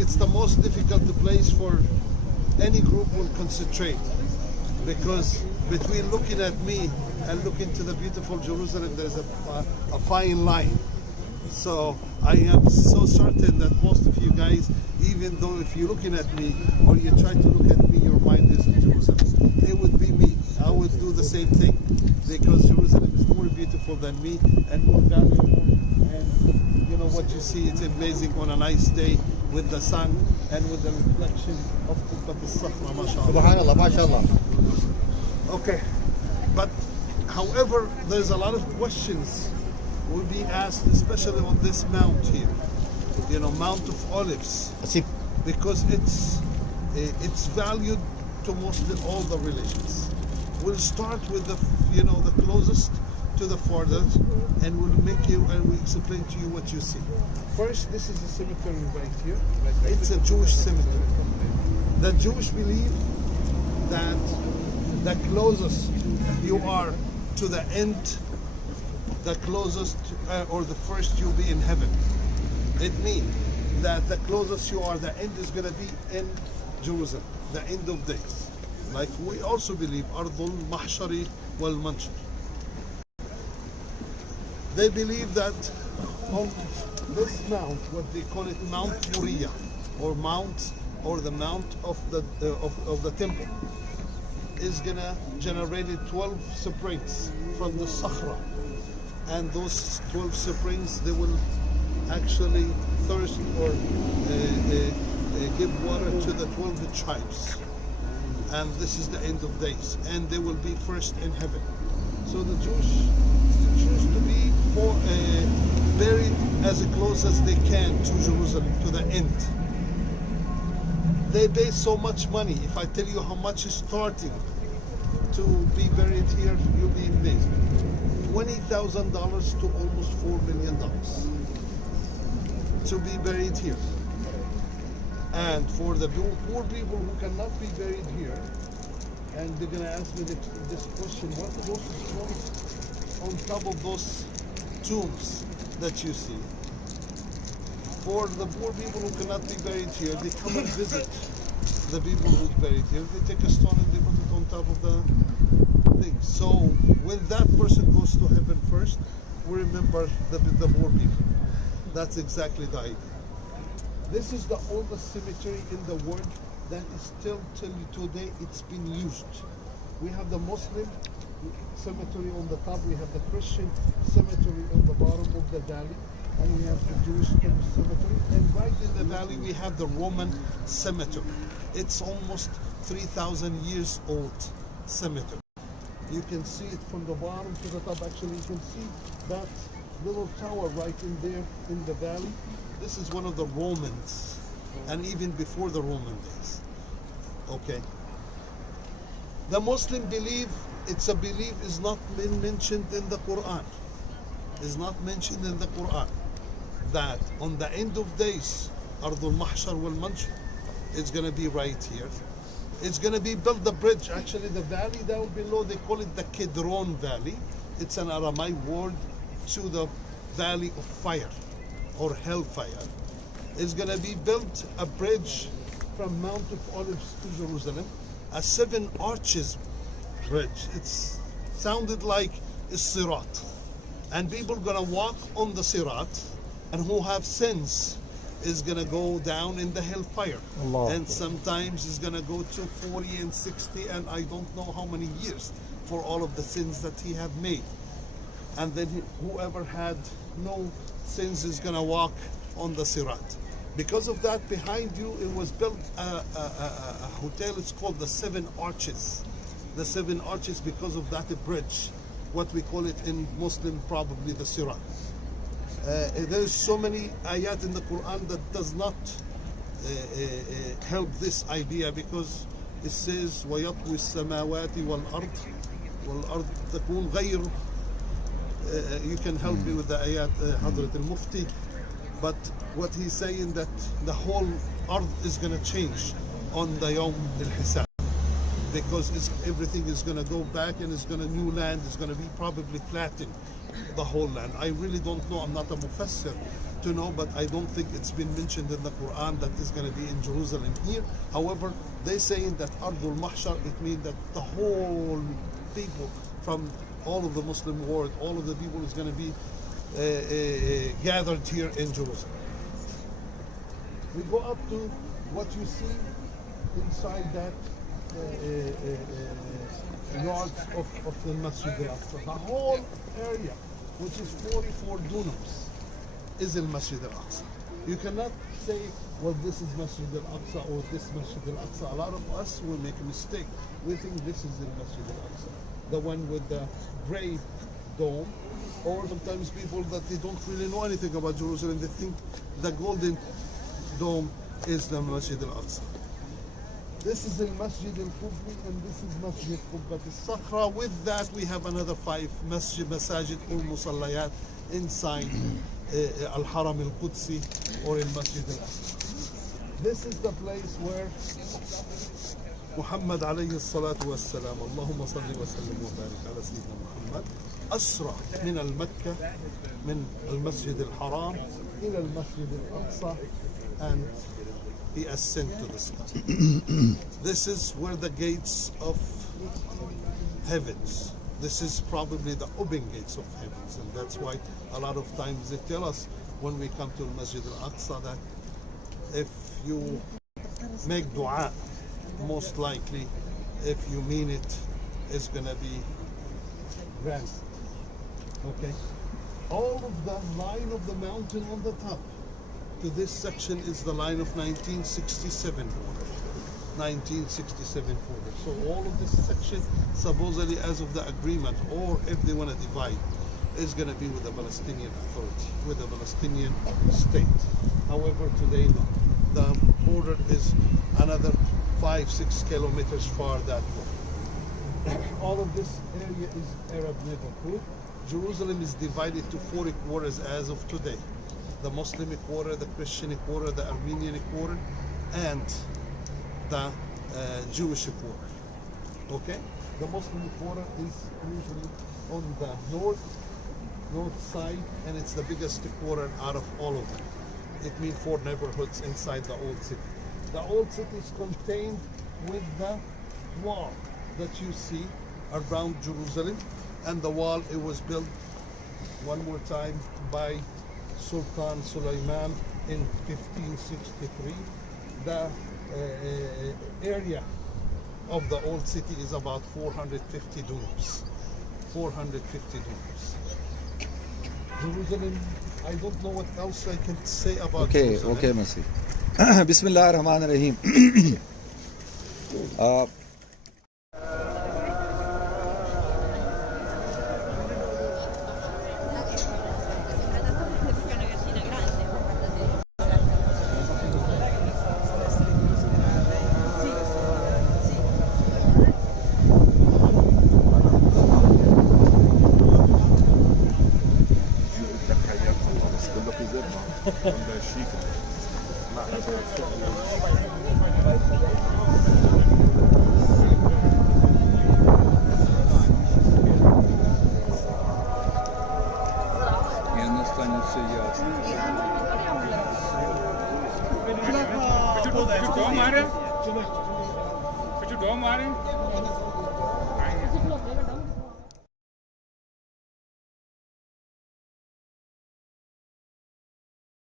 it's the most difficult place for any group will concentrate, because between looking at me and looking to the beautiful Jerusalem, there's a fine line. So I am so certain that most of you guys, even though if you're looking at me or you try to look at me, your mind is in Jerusalem. It would be me. I would do the same thing, because Jerusalem is more beautiful than me and more valuable. And you know what you see, it's amazing on a nice day with the sun and with the reflection of the Sahra, mashallah. Subhanallah, mashallah. Okay, but however, there's a lot of questions will be asked, especially on this mount here, Mount of Olives, because it's valued to mostly all the religions. We'll start with the closest to the farthest, and we'll explain to you what you see. First, this is a cemetery right here. It's a Jewish cemetery. The Jewish believe that the closest you are to the end, the closest or the first you'll be in heaven. It means that the closest you are, the end is going to be in Jerusalem, the end of days. Like we also believe, Ardul Mahshari wal Manshar. They believe that on this mount, what they call it Mount Moriah, or the mount of the temple, is gonna generate 12 springs from the Sahra, and those 12 springs, they will actually thirst or give water to the 12 tribes, and this is the end of days, and they will be first in heaven. So the Jewish choose to be buried as close as they can to Jerusalem, to the end. They pay so much money. If I tell you how much is starting to be buried here, you'll be amazed. $20,000 to almost $4 million to be buried here. And for the poor people who cannot be buried here, and they're going to ask me this question, what are those stones on top of those tombs that you see? For the poor people who cannot be buried here, they come and visit the people who's buried here. They take a stone and they put it on top of the thing. So when that person goes to heaven first, we remember the poor people. That's exactly the idea. This is the oldest cemetery in the world that is still till today it's been used. We have the Muslim cemetery on the top, we have the Christian cemetery on the bottom of the valley, and we have the Jewish cemetery, and right in the valley we have the Roman cemetery. It's almost 3,000 years old cemetery. You can see it from the bottom to the top. Actually, you can see that little tower right in there in the valley. This is one of the Romans, and even before the Roman days. Okay. The Muslim belief, it's a belief is not been mentioned in the Quran. Is not mentioned in the Quran that on the end of days, Ardul Mahshar wal Manshar, it's going to be right here. It's going to be built the bridge. Actually, the valley down below, they call it the Kidron Valley. It's an Aramaic word to the valley of fire or hellfire. It's going to be built a bridge from Mount of Olives to Jerusalem, a 7 arches bridge. It's sounded like a Sirat. And people are going to walk on the Sirat, and who have sins is going to go down in the hellfire. Allah. And sometimes it's going to go to 40 and 60 and I don't know how many years for all of the sins that he have made. And then whoever had no sins is going to walk on the Sirat. Because of that, behind you it was built a hotel. It's called the 7 Arches. The 7 Arches because of that bridge, what we call it in Muslim probably the Sirat. There's so many ayat in the Quran that does not help this idea, because it says وَيَطْوِي السَّمَاوَاتِ وَالْأَرْضِ وَالْأَرْض تَكُونْ غَيْرُ. You can help me with the ayat, Hadrat al-Mufti, but what he's saying that the whole earth is going to change on the Yawm al-Hisab. because everything is going to go back and it's going to new land is going to be probably flattened the whole land. I really don't know. I'm not a mufassir to know, but I don't think it's been mentioned in the Quran that is going to be in Jerusalem here. However, they saying that Ardul Mahshar, it means that the whole people from all of the Muslim world, all of the people is going to be gathered here in Jerusalem. We go up to what you see inside that yards of the Masjid al-Aqsa. The whole area, which is 44 dunums, is in Masjid al-Aqsa. You cannot say, well, this is Masjid al-Aqsa or this Masjid al-Aqsa. A lot of us will make a mistake. We think this is in Masjid al-Aqsa, the one with the gray dome. Or sometimes people that they don't really know anything about Jerusalem, they think the golden dome is the Masjid al-Aqsa. This is the Masjid al-Kubri and this is Masjid Qubbat al-Sakhra. With that, we have another 5 masajid or musallayat inside Al-Haram al-Qudsi or in Masjid al-Aqsa. This is the place where Muhammad alayhi salatu wassalam, Allahumma salli wa sallim wa barik ala Sayyidina Muhammad, أسرى من المكة من المسجد الحرام إلى المسجد الأقصى, and he ascended to the sky. This is where the gates of heavens. This is probably the open gates of heavens, and that's why a lot of times they tell us when we come to Masjid al-Aqsa that if you make dua, most likely, if you mean it, it's gonna be granted. Okay. All of the line of the mountain on the top to this section is the line of 1967 border. 1967 border. So all of this section, supposedly as of the agreement, or if they want to divide, is going to be with the Palestinian Authority, with the Palestinian state. However, today no. The border is another 5-6 kilometers far that way. All of this area is Arab neighborhood. Jerusalem is divided to 4 quarters as of today. The Muslim quarter, the Christian quarter, the Armenian quarter, and the Jewish quarter. Okay? The Muslim quarter is usually on the north side, and it's the biggest quarter out of all of them. It means 4 neighborhoods inside the old city. The old city is contained with the wall that you see around Jerusalem, and the wall, it was built one more time by Sultan Sulaiman in 1563. The area of the old city is about 450 dunums. 450 dunums. Jerusalem, I don't know what else I can say about Jerusalem. Okay, Masih. Bismillahirrahmanirrahim. Could you go, Martin?